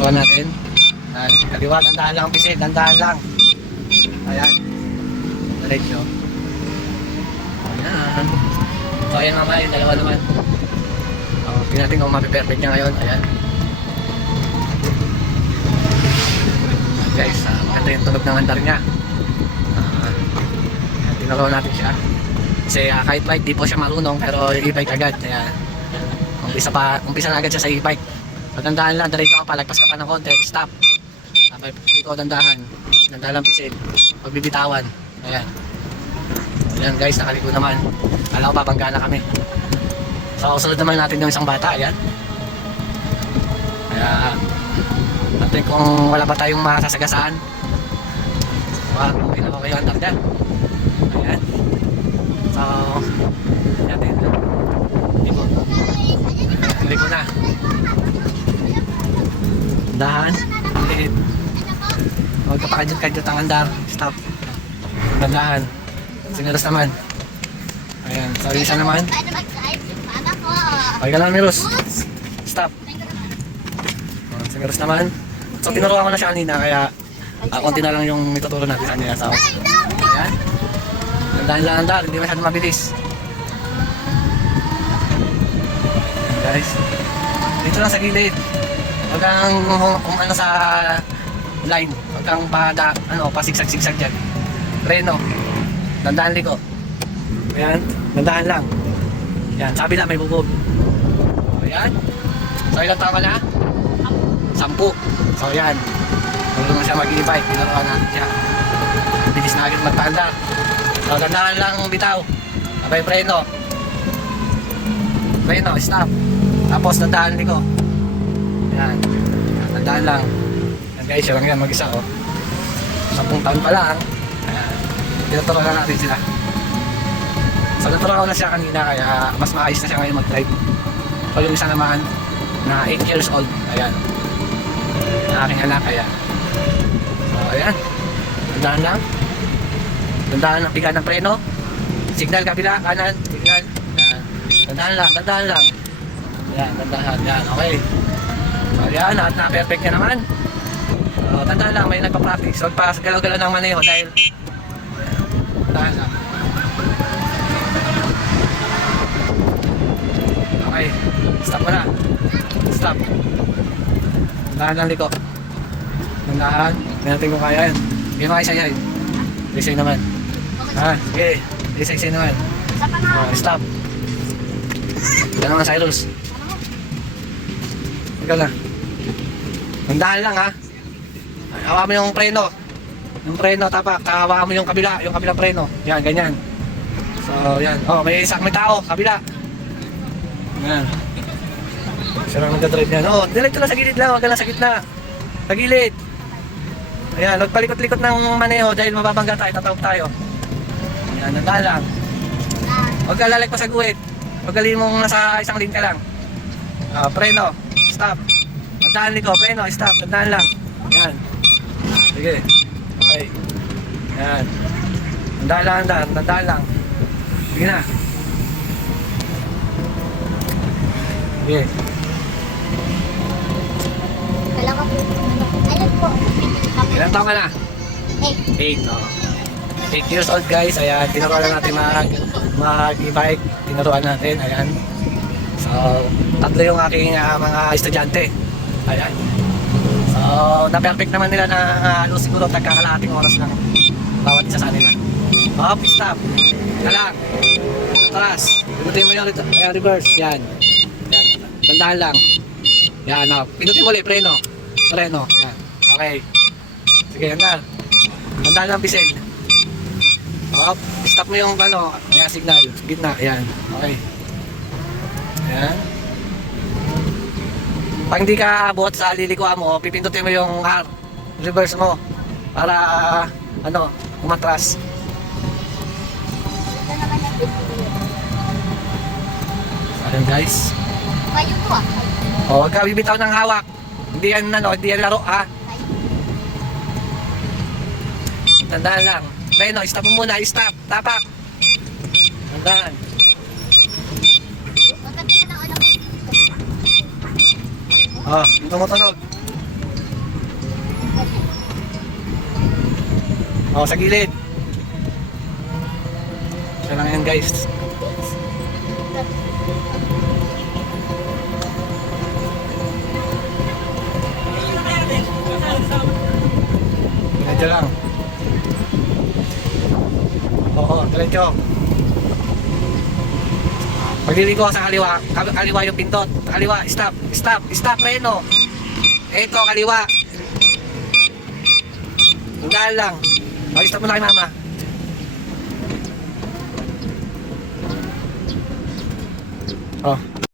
tinuruan natin. Kaliwa, dandahan lang ang pisil, dandahan lang. Ayan. Diretso. Ayan. So ayan mamaya, yung dalawa naman. Tingnan natin kung mapiperfect niya ngayon. Ayan. Guys, maganda yung tunog ng andar niya. Tinuruan natin siya. Kasi kahit bike, di po siya marunong, pero i-bike agad. Ayan. Umpisa na agad siya sa e-bike. Pagdandahan lang, diretso ka pa, lagpas ka pa ng konti, stop. Hindi ko dandahan. Dandahan lang pisil. Pagbibitawan. Ayan. Ayan guys, nakaliko naman. Kala ko babangga na kami. So, sunod naman natin yung isang bata. Ayan. Kaya, natin kung wala pa tayong masasagasaan. Okay na okay yung andar dyan. Ayan. So, natin. Liko na. Dahan. Liit. Huwag ka pa kadyot ang andar. Stop. Dandahan. Sinilas naman. Ayan. So, isa naman. Okay ka lang, Miros. Stop. Sinilas naman. So, tinuruan ko na siya kanina. Kaya, konti na lang yung ituturo natin sa kanila. So, ayan. Dandahan lang andar. Hindi masyadong mabilis. Guys. Dito lang sa gilid. Huwag kang umano sa line. Huwag kang pasigsag-sigsag dyan. Reno. Dandahan liko. Ayan. Dandahan lang. Ayan. Sabi lang may bubog. Ayan. So ilang taon ka na? 10. So ayan. Marunong siya mag-e-bike. Tinuruan natin siya. Bilis na agad magtanda. So dandahan lang bitaw. Abay preno. Preno. Stop. Tapos dandahan liko. Ayan. Dandahan lang. Ayan guys, siya lang yan mag-isa oh. 10 taon pa lang. Ayan. Tinuturuan na natin sila. So naturuan ko na siya kanina kaya mas maayos na siya ngayon mag-drive. So yung isa naman na 8 years old. Ayan. Na aking anak kaya. So ayan. Dandahan lang. Dandahan ang piga ng preno. Signal kabila, kanan, signal. Ayan. Dandahan lang, dandahan lang. Ayan, dandahan. Ayan, okay. So ayan, na-perfect niya naman. So dandahan lang, may nagpa-practice. Huwag pa galaw-galaw ng maneho dahil dandahan lang. Okay, stop mo na. Stop. Dandahan lang liko. Dandahan. Hindi natin kung kaya yan. Hindi makisa yan. Isay naman. Sige. Isay naman. Stop. Yan naman Cyrus. Ikaw na. Dandahan lang ha. Hawa mo yung preno. Yung preno tapak. Hawa mo yung kabilang preno. Yan, ganyan. So, yan. Oh, may tao. Kabila. Yan. Siya lang nagdadrive yan. Oh, diretso lang sa gilid lang. Huwag ka lang sa gitna. Sa gilid. Ayan, huwag palikot-likot ng maneho dahil mababangga tayo, tatawag tayo. Ayan, dandahan lang. Huwag ka lalagpas sa guhit. Huwag galin mong nasa isang lane ka lang. Preno, stop. Dandahan liko, preno, stop. Dandahan lang. Ayan. Sige. Okay. Ayan. Dandahan lang, dandahan lang. Sige na. Sige. Ayun po. Ilang taon ka na? 8. 8, oh. 8 years old guys. Ayan, tinuruan natin mag-e-bike. Tinuruan natin, ayan. So, 3 yung aking mga estudyante. Ayan. So, na-perfect naman nila na halos siguro tagkakalahating oras lang bawat isa sa kanila. Up, stop. Kalang. Atras. Pinutin mo yung reverse. Yan. Yan. Dandahan lang. Yan, up. Pinutin mo ulit, preno. Preno. Yan. Okay. Sige, yan na. Dandahan lang pisil. Up. Stop mo yung may signal. Gitna. Yan. Okay. Yan. Pag hindi ka abot sa lilikuan mo, pipindutin mo yung R. Reverse mo. Para, umatras. Ayan guys. Kayo po ah. O, huwag ka bibitaw ng hawak. Hindi yan laro ha. Tandaan lang. Reno, stop mo muna. Stop. Tapak. Tandaan. Maganda na ang alam. Oh, tumutunog. Oh, sa gilid. Siya lang yan guys. Diretso lang. Oo, diretso. Pagliliko sa kaliwa, kaliwa yung pindot. Kaliwa, stop, stop, stop, Reno. Ito, kaliwa. Hanggaan lang. O, stop mo na kay mama. Oh,